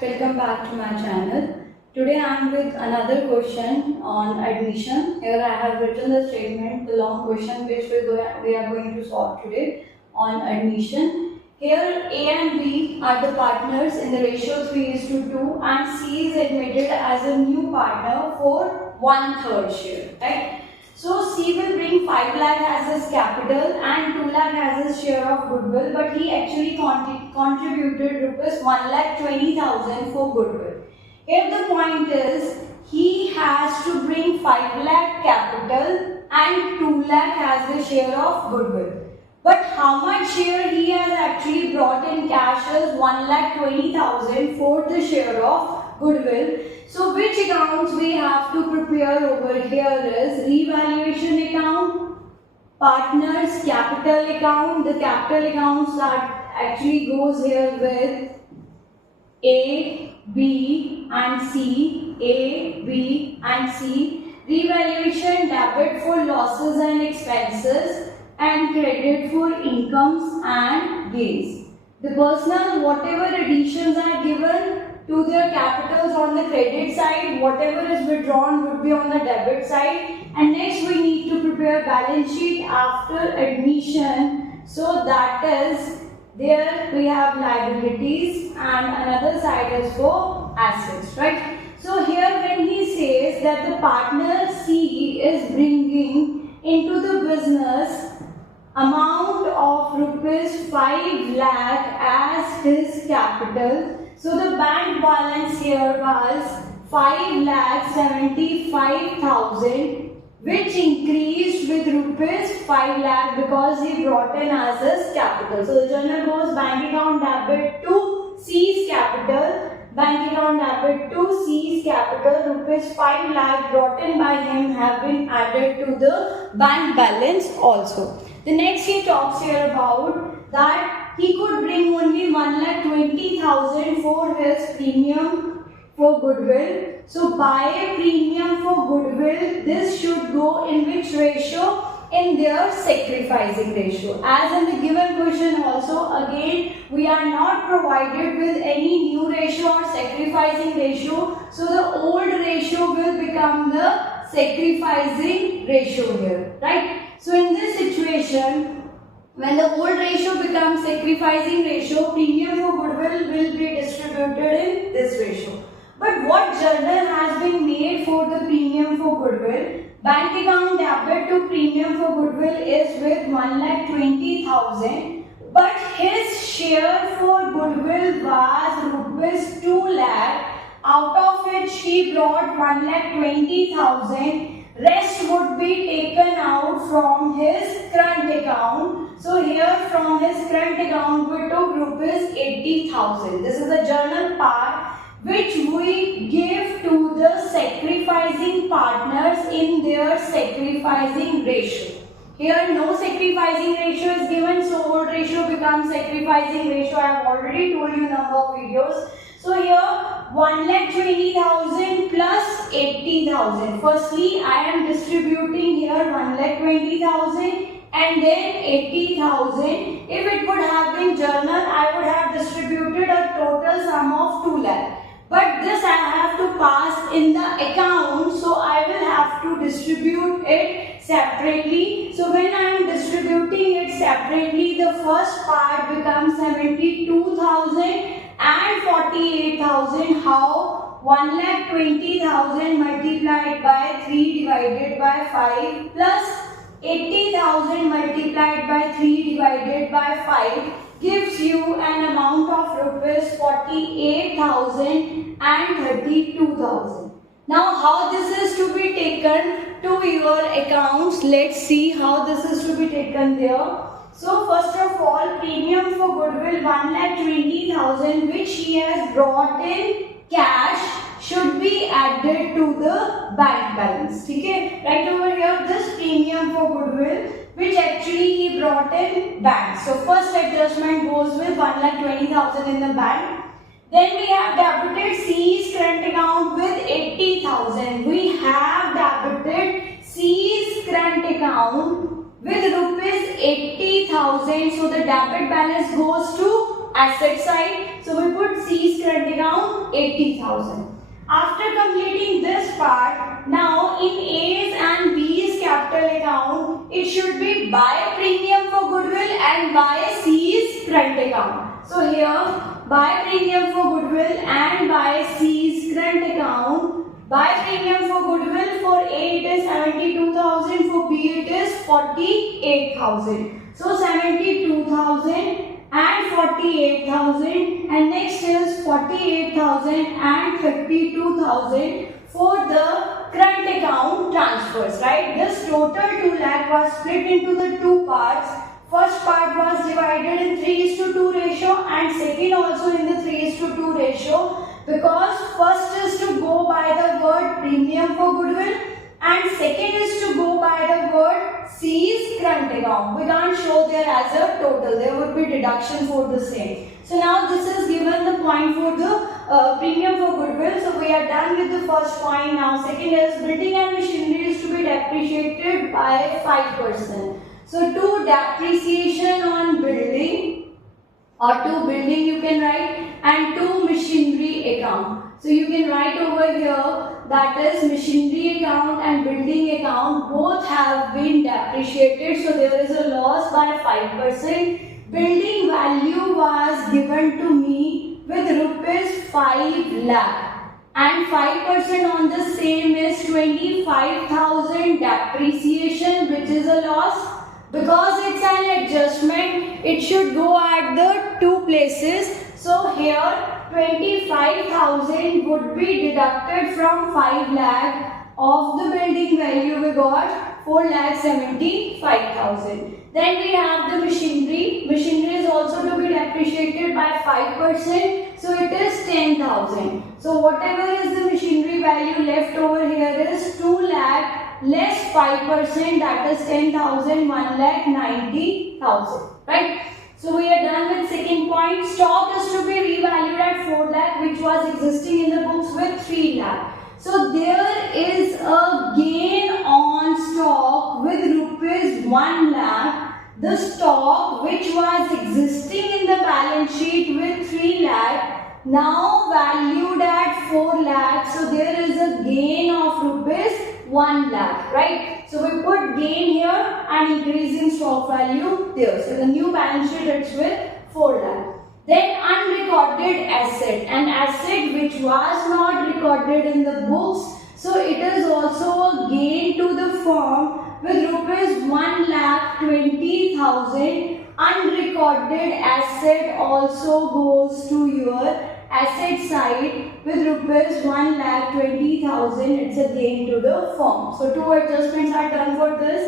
welcome back to my channel. Today I am with another question on admission. Here I have written the statement, the long question which we are going to solve today on admission. Here A and B are the partners in the ratio 3:2 and C is admitted as a new partner for 1/3 share, right? So C will bring 5 lakh as his capital and 2 lakh as his share of goodwill, but he actually contributed rupees 1,20,000 for goodwill. Here the point is he has to bring 5 lakh capital and 2 lakh as his share of goodwill. But how much share he has actually brought in cash is 1,20,000 for the share of goodwill. So which accounts we have to prepare over here is revaluation account, partners capital account. The capital accounts that actually goes here with A, B and C, A, B and C. Revaluation debit for losses and expenses and credit for incomes and gains. The personal whatever additions are given to their capitals on the credit side, whatever is withdrawn would be on the debit side, and next we need to prepare balance sheet after admission. So that is there we have liabilities and another side is for assets, right? So here when he says that the partner C is bringing into the business amount of rupees 5 lakh as his capital. So the bank balance here was 5,75,000, which increased with rupees 5 lakh because he brought in as his capital. So the journal goes bank account debit to C's capital. Bank account debit to C's capital, rupees 5 lakh brought in by him have been added to the bank balance also. The next he talks here about that he could bring only 1,20,000 for his premium for goodwill. So by a premium for goodwill, this should go in which ratio? In their sacrificing ratio. As in the given question also, again we are not provided with any new ratio or sacrificing ratio. So the old ratio will become the sacrificing ratio here, right? So in this situation, when the old ratio becomes sacrificing ratio, premium for goodwill will be distributed in this ratio. But what journal has been made for the premium for goodwill? Bank account debit to premium for goodwill is with 1,20,000, but his share for goodwill was rupees 2 lakh, out of which he brought 1,20,000. Rest would be taken out from his current account. So here from his current account we took rupees 80,000. This is the journal part which we give to the sacrificing partners in their sacrificing ratio. Here no sacrificing ratio is given, so old ratio becomes sacrificing ratio. I have already told you number of videos. So here 1,20,000 plus 80,000. Firstly, I am distributing here 1,20,000 and then 80,000. If it would have been journal, I would have distributed a total sum of 2 lakh. But this I have to pass in the account, so I will have to distribute it separately. So when I am distributing it separately, the first part becomes 72,000 and 48,000. How? 1,20,000 multiplied by 3 divided by 5 plus 80,000 multiplied by 3 divided by 5 gives you an amount of rupees 48,000 and 32,000. Now how this is to be taken to your accounts? Let's see how this is to be taken there. So first of all, premium for goodwill 1,20,000 which he has brought in cash should be added to the bank balance. Okay, right over here this premium for goodwill which actually he brought in bank. So first adjustment goes with 1,20,000 in the bank. Then we have debited C's current account with 80,000. We have debited C's current account with rupees 80,000. So the debit balance goes to asset side. So we put C's current account around 80,000. After completing this part, now in A's and B's capital account, it should be by premium for goodwill and by C's current account. So here, by premium for goodwill and by C's current account, by premium for goodwill for A it is 72,000, for B it is 48,000. So 72,000 and 48,000, and next is 48,000 and 32,000 for the current account transfers, right? This total 2 lakh was split into the two parts. First part was divided in 3:2 ratio and second also in the 3:2 ratio, because first is to go by the word premium for goodwill and second is to go by the word C's current account. We can't show there as a total. There would be deduction for the same. So now this is given the point for the premium for goodwill. So we are done with the first point. Now second is building and machinery is to be depreciated by 5%. So to depreciation on building or to building you can write, and to machinery account. So you can write over here, that is machinery account and building account both have been depreciated. So there is a loss by 5%. Building value was given to me with rupees 5 lakh and 5% on the same is 25,000 depreciation, which is a loss. Because it's an adjustment, it should go at the two places. So here 25,000 would be deducted from 5 lakh of the building value. We got 4,75,000. Then we have the machinery. Machinery is also to be depreciated by 5%. So it is 10,000. So whatever is the machinery value left over here is 2 lakh less 5%, that is 10,000, 1,90,000, right? So we are done with second point. Stock is to be revalued at 4 lakh, which was existing in the books with 3 lakh. So there is a gain on stock with rupees 1 lakh. The stock which was existing in the balance sheet with 3 lakh now valued at 4 lakh. So there is a gain of rupees 1 lakh, right? So we put gain here and increasing stock value there. So the new balance sheet it's with 4 lakh. Then unrecorded asset, an asset which was not recorded in the books. So it is also a gain to the firm with rupees 1,20,000. Unrecorded asset also goes to your asset side with rupees 1,20,000. It's a gain to the firm. So two adjustments are done for this.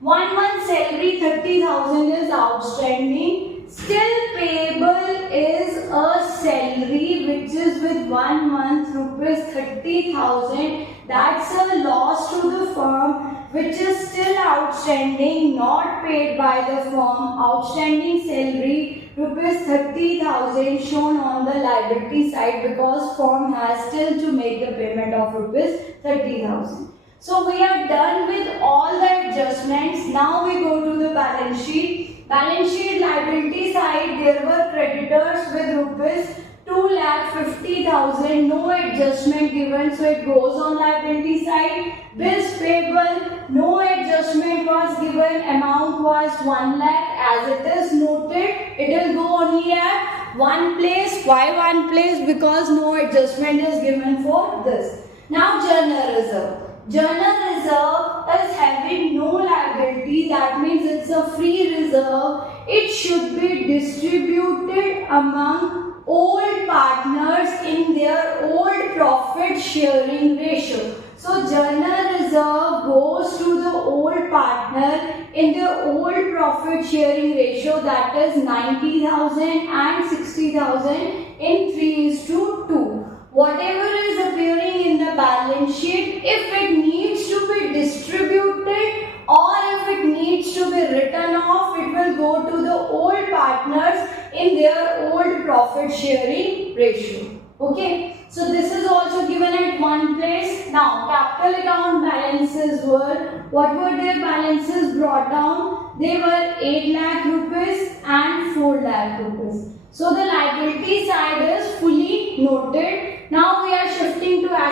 1 month salary 30,000 is outstanding. Still payable is a salary which is with 1 month rupees 30,000. That's a loss to the firm which is still outstanding, not paid by the firm. Outstanding salary rupees 30,000 shown on the liability side because firm has still to make the payment of rupees 30,000. So we are done with all the adjustments. Now we go to the balance sheet. Balance sheet liability side, there were creditors with rupees 2,50,000. No adjustment given, so it goes on liability side. Bills payable, no adjustment was given. Amount was 1 lakh as it is noted. It will go only at one place. Why one place? Because no adjustment is given for this. Now journal reserve. Journal reserve is having no liability, that means it's a free reserve. It should be distributed among old partners in their old profit sharing ratio. So journal reserve goes to the old partner in the old profit sharing ratio, that is 90,000 and 60,000 in 3:2. Whatever is appearing in the balance sheet, if it needs to be distributed or if it needs to be written off, it will go to the old partners in their old profit sharing ratio. Okay, so this is also given at one place. Now capital account balances were, what were their balances brought down? They were 8 lakh rupees and 4 lakh rupees. So the liability side is fully noted.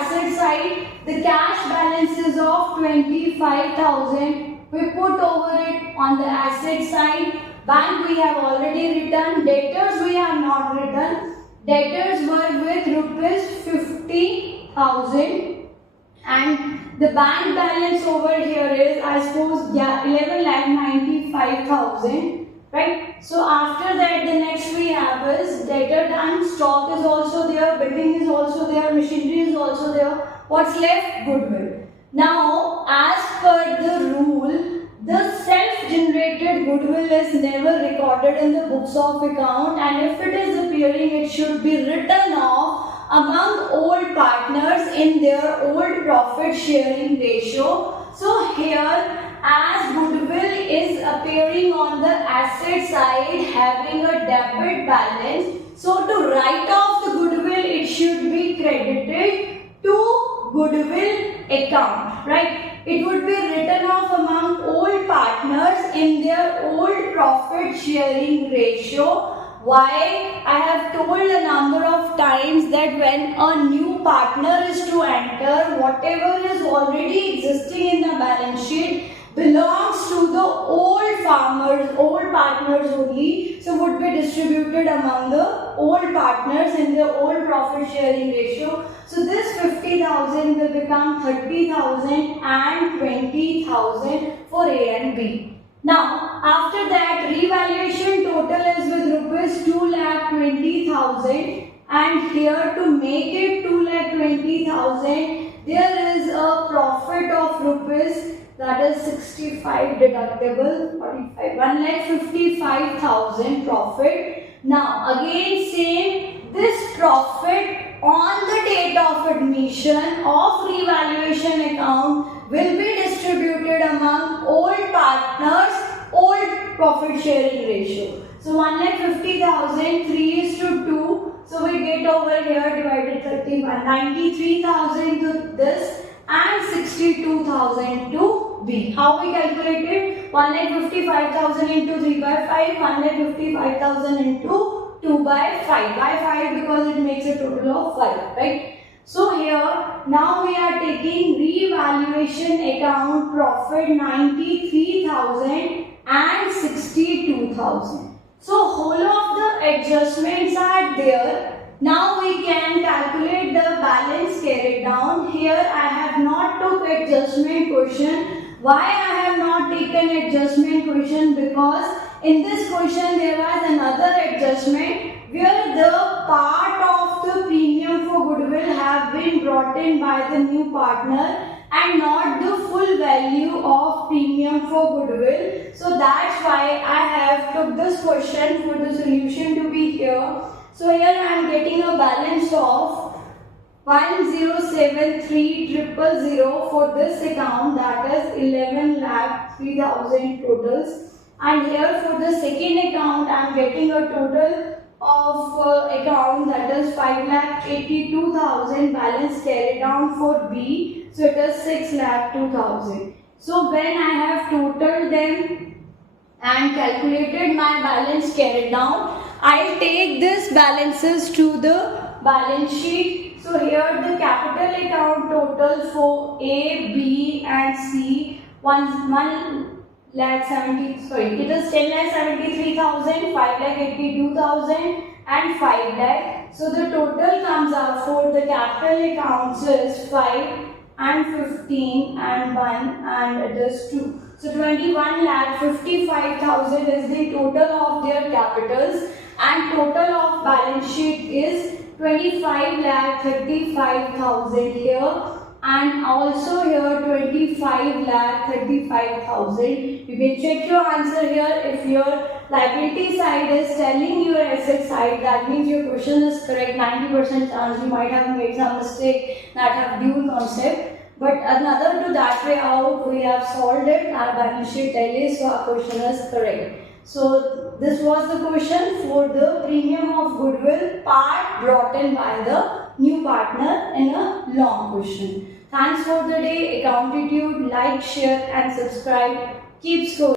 asset side, the cash balance is of 25,000. We put over it on the asset side. Bank we have already written. Debtors we have not written. Debtors were with rupees 50,000. And the bank balance over here is, I suppose, 11,95,000, right? So after that, the next we have is debtor done, stock is also there, building is also there, machinery is also there. What's left? Goodwill. Now, as per the rule, the self-generated goodwill is never recorded in the books of account, and if it is appearing, it should be written off among old partners in their old profit sharing ratio. So here, as goodwill is appearing on the asset side having a debit balance, so to write off the goodwill, it should be credited to goodwill account, right? It would be written off among old partners in their old profit sharing ratio. Why? I have told a number of times that when a new partner is to enter, whatever is already existing in the balance sheet belongs to the old farmers, old partners only. So would be distributed among the old partners in the old profit sharing ratio. So this 50,000 will become 30,000 and 20,000 for A and B. Now, after that, revaluation total is with rupees 2,20,000, and here to make it 2,20,000, there is a profit of rupees, that is 65 deductible, 45, 1,55,000 profit. Now, again same, this profit on the date of admission of revaluation account will be distributed among old partners, old profit sharing ratio. So 1,50,000, 3:2. So we get over here divided 31, 93,000 to this and 62,000 to B. How we calculated? 1,55,000 into 3 by 5, 1,55,000 into 2 by 5. By 5 because it makes a total of 5, right? So here, now we are taking revaluation account profit 93,000 and 62,000. So whole of the adjustments are there. Now we can calculate the balance carried down. Here I have not took adjustment question. Why I have not taken adjustment question? Because in this question there was another adjustment where the part of the premium for goodwill have been brought in by the new partner and not the full value of premium for goodwill. So that's why I have took this question for the solution to be here. So here I am getting a balance of 1,073,000 for this account, that is 11,03,000 totals. And here for the second account I am getting a total of account, that is 5,82,000 balance carried down for B. So it is 6,02,000. So when I have totaled them and calculated my balance carried down, I'll take this balances to the balance sheet. So here the capital account total for A, B and C, it is 10,73,000, 5,82,000 and 5 lakh. So the total comes out for the capital accounts is 5 and 15 and 1 and it is 2. So 21,55,000 is the total of their capitals, and total of balance sheet is 25,35,000 here, and also here 25,35,000. You can check your answer here. If your liability side is telling your asset side, that means your question is correct. 90% chance you might have made some mistake that have dual concept. But another to that way out, we have solved it. Our balance sheet tells, so our question is correct. So this was the question for the premium of goodwill part brought in by the new partner in a long question. Thanks for the day. Accountitude, like, share and subscribe. Keep scoring.